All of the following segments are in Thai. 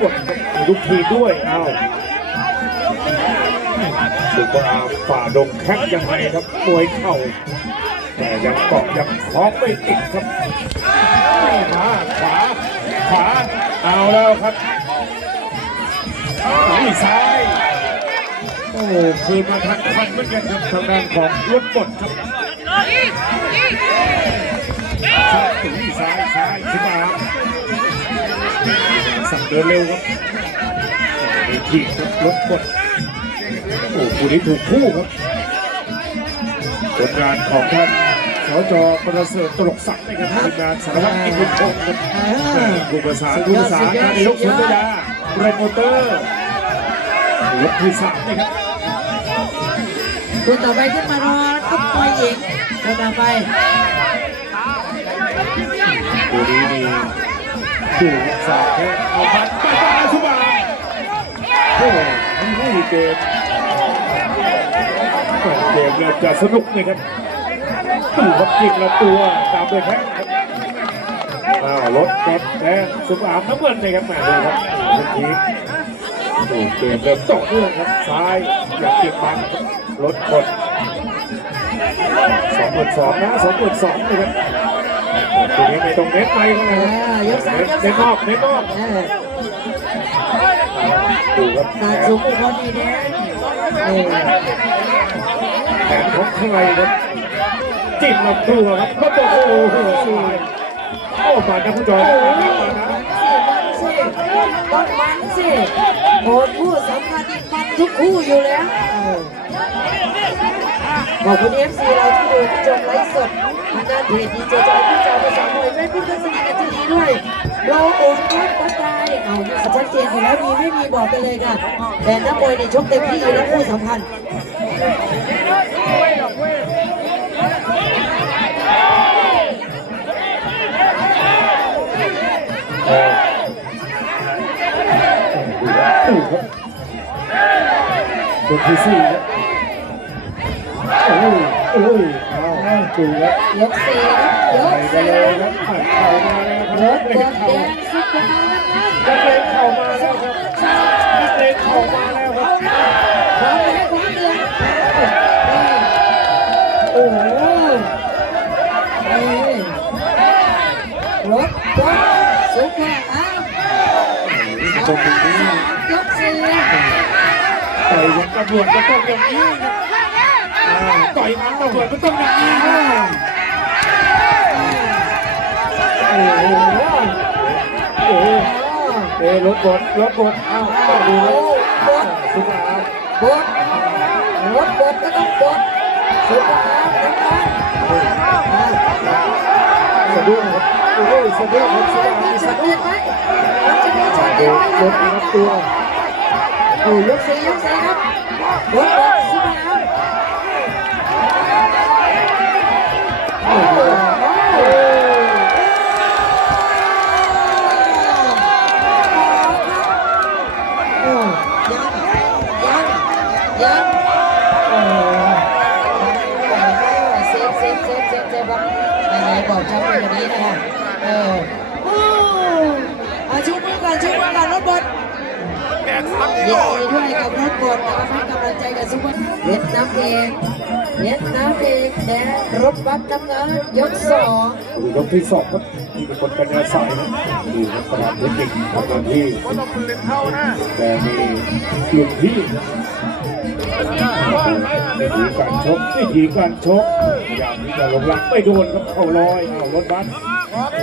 กดลูกทีด้วยเอ้าสุภาฝ่าดงแคบยังไงครับมวยเข่าแต่ยังเกาะยังคล้องไม่ติดครับมาขวาขวาเอาแล้วครับนี่ซ้ายโอ้คืนมาทันทันเหมือนกันครับทางด้านของรถกดครับซ้ายถึงซ้ายซ้ายขึ้นมา สั่งเดินเร็วครับโอ้มีทีครับรถกดโอ้คู่นี้ถูกคู่ครับผลงานของท่านสจประเสริฐตลกศักดิ์นะครับทีมงานสารวัตรอินทร์พงศ์ครับผู้ประสานผู้ประสานนายกสุนทรยาโปรโมเตอร์ยกที่สามนะครับตัวต่อไปขึ้นมารอก็ปล่อยหญิงตัวต่อไปตัวนี้นี่ ดูสาดแค่เอาบัตรไปตาชุบาโอ้โหไม่เกมเกมเนี่ยจะสนุกนะครับดูครับจิกละตัวตามด้วยแข้งครับอ้าวรถรถแดงสุภาพน้ำเงินนะครับแหมดูครับเมื่อกี้ดูเกมเริ่มต่อเนื่องครับซ้ายอยากเก็บบังรถกดสองหมื่นสองนะสองหมื่นสองนะครับ ทีนี้ไม่ต้องเน้นไปก็ได้ครับอ่ายกสามยกเน้นสานอมกเน้นนอกเออดูครับตาสูงคนอีกเออแขนของใครครับจิ้มลำตัวครับก็บอกโอ้โหสวยโอ้มานะผู้ชมโอ้มาโหนะมันสิมันสิต้องมันสิโหดคู่สำคัญมันทุกคู่อยู่แล้วเออ ขอบคุณเอฟซีเราที่ดูที่ชมไลฟ์สดทางด้านเพจดีเจจอยผู้จ่าภาษาหน่วยเฟซบุ๊กและสนิทกันที่ดีด้วย เราโอนครบปัจจัยเอาชัดเจนอยู่แล้วมีไม่มีบอกไปเลยค่ะแต่นักมวยเนี่ยชกเต็มที่อยู่แล้วคู่สำคัญเดูครับดูที่สี่ ดูครับยกสี่ครับยไปกกันสี่เลยครับผ่านเข่ามาแล้วครรับถเล่บนดแดเข่างสุดกระเป๋าน้ำเงินนักเลงเข่ามาแล้วครับนักเลงเข่ามาแล้วครับพร้อมไหมพร้อมเดือนโอ้โหเอ้ยรถบดสุดแค่อ้าวตรงนี้ยกสี่ ต่อยกับตำรวจก็ต้องอย่างนี้ครับอ่า ต่อยกับตำรวจก็ต้องอย่างนี้ครับโอ้โหโอ้โหเอ้รถบดรถบดอ้าวต้องดูโอ้ครับดสุดาบดรถบดก็ต้องบดสุดายน้ำมันสะดุ้งครับโอ้ยสะดุ้งครับสุดามีมีช็อสะดุ้เด็งดไหมมันจะมีช็อตโดเด็ดนไหมรถรับตัวโอ้ยกสี่ยกสี่ครับบดบด บอกชัดแบบนี้นะคะเออโอ้อาชูมือก่อนชูมือก่อนรถบดยินดีด้วยกับรถบดนะครับให้กำลังใจกับซุปเปอร์เวียดนามเองเวียดนามเองแดงรถบัสน้ำเงินยกสองยกที่สองครับที่เป็นคนกันยาสายครับดูครับตลาดเทคนิคทำหน้าที่แต่มีลุงพี่ วิธีการชกวิธีการชกอย่างที่จะลงหลักไม่โดนครับเข่าลอยเอารถบัส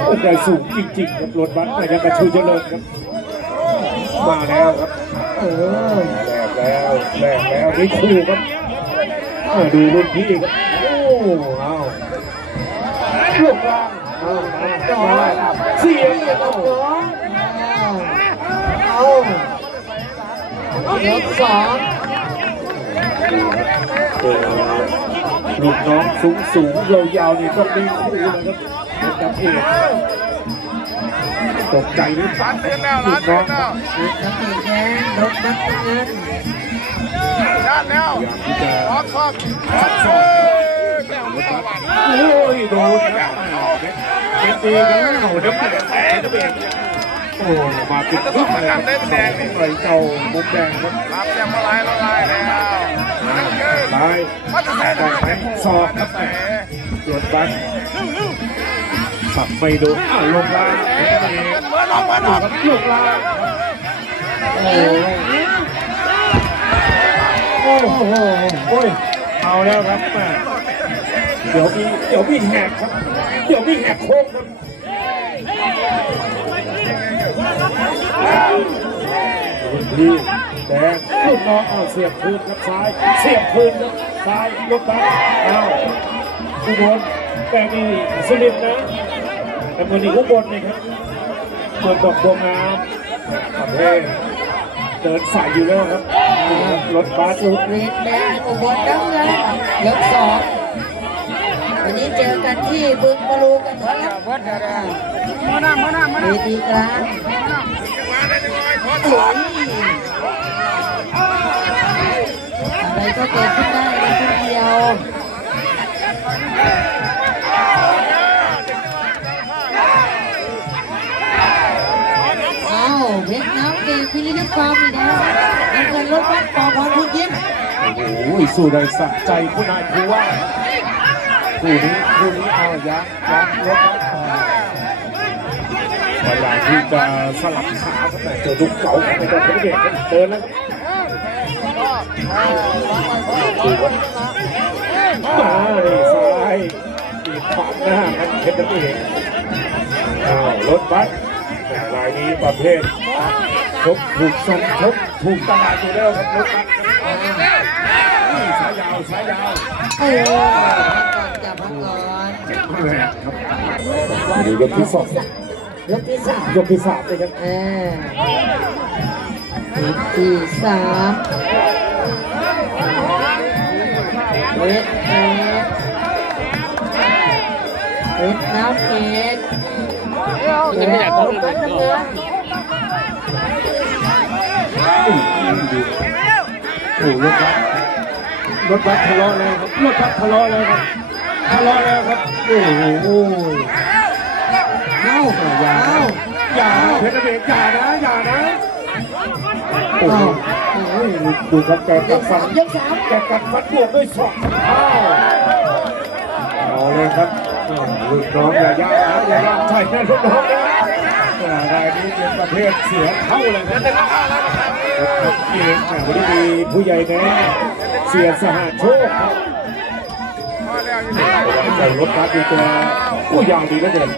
โอ้ใจสูงจริงๆครับรถบัสแต่ยังกระชูเจริญครับ มาแล้วครับเออแลกแล้วแลกแล้วนี่คู่ครับเออดูรุ่นพี่ครับโอ้เอาลูกล่างเอามามาเสียงนี่กับน้องเอายกสอง เออลูกน้องสูงสูงยาวยาวๆนี่ต้องมีคู่นะครับนกับเอกตกใจนิดร้านเต็มแล้วลูร้านกน้องมครับแล้วน้ำตีแดงรถบัสน้ำเงินร้าแล้วอยากที่จะรอชอบชัดเจนแล้วไม่ต้องหวังโอ้ยโดนครับเป็นตีกันแล้วเดี๋ยวม่ได้แพ้นะเองโอ้มาปิดครึ่งเลยครับปล่อยเจ้ามุมแดงครับรับยังมาลายละลายแล้ว ซ้ายได้ไหมศอกครับแหมหยดบันสับไม่โดนอ้าวลงล่างเพชรเมื่อนองเมื่อนองครับลงล่างโอ้โหโอ้โหโอ้ยเอาแล้วครับแม่เดี๋ยวมีเดี๋ยวมีแหกครับ เดี๋ยวมีแหกโค้งครับ พี่แดงลูกน้องเอาเสียบคืนครับซ้าย เสียบคืนครับซ้ายยกบันเอาอุบลแต่นี่สุรินทนะแต่มือนี้อุบลนี่ครับเมืองบอกบัวงามประเภทเดินสายอยู่แล้วครับรถบัสสุรินทร์แดงอุบลน้ำเงินยกสองวันนี้เจอกันที่บึงบาลูกันนะครับมาหน้ามาหน้ามาหเวน้าทีกลาง อะไรก็เกิดขึ้นได้ในทีเดียวเอาเพชรน้ำเด็กพิริยฟาร์มอีกแล้วน้ำเงินรถบัสปอพรพูดยิ้มโอ้โหสู้ได้สะใจผู้นายผู้ว่าคู่นี้คู่นี้เอายักยักรถบัส พยายามที่จะสลับขาแต่เจอลูกเก๋าของไอ้เจ้าเพชรเดชเดินแล้วครับมาดิซ้ายตีขวาหน้าครับเพชรเดชอ้าวรถบัสรายนี้ประเภทชกถูกทรงชกถูกตลาดอยู่แล้วครับรถบัสสายยาวสายยาวโอ้ยพักก่อนจับพักก่อนแรงครับอันนี้ยกที่สอง ยกที่สามยกที่สามเลยครับเออยกที่สามเวทเอสเวทน้ำเอสและรถบัสน้ำเงินโอ้รถบัสรถบัสทะเลาะแล้วครับรถบัสทะเลาะแล้วครับทะเลาะแล้วครับโอ้โหเอ้าอย่าเอ้าอย่าเพชรเบกอย่านะอย่านะโอ้โหโอ้ยดูครับแกยกัดกฟัสานมยกสามแกกัดฟันบวกด้วยศอกอ้าวเอาเลยครับลูกน้องอย่าย่านะอย่าย่าใช่แน่ลูกน้องนะรายนี้เป็นประเภทเสียเข้าเลยครับครับเองแต่วันนี้มีผู้ใหญ่แนะเสียสหโชคครับมาแล้วอยู่นี่ใจรถบัสดีกว่าผู้ยาวดีเหลือเกิน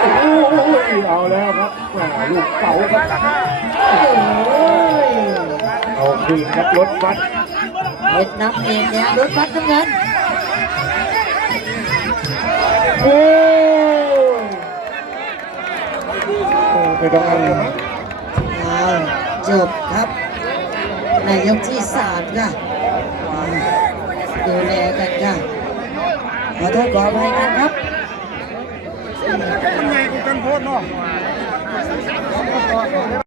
โอ้ยเอาแล้วครับแหมลูกเก่าครับโอ้ยเอาคืนครับรถบัสเวทน้ำเอกเนี่ยรถบัสน้ำเงินโอ้ยโอ้ไม่ต้องเอาเลยนะเอาจบครับในยกที่สามค่ะดูแลกันค่ะขอโทษขออภัยกันครับ กันโพดเนาะ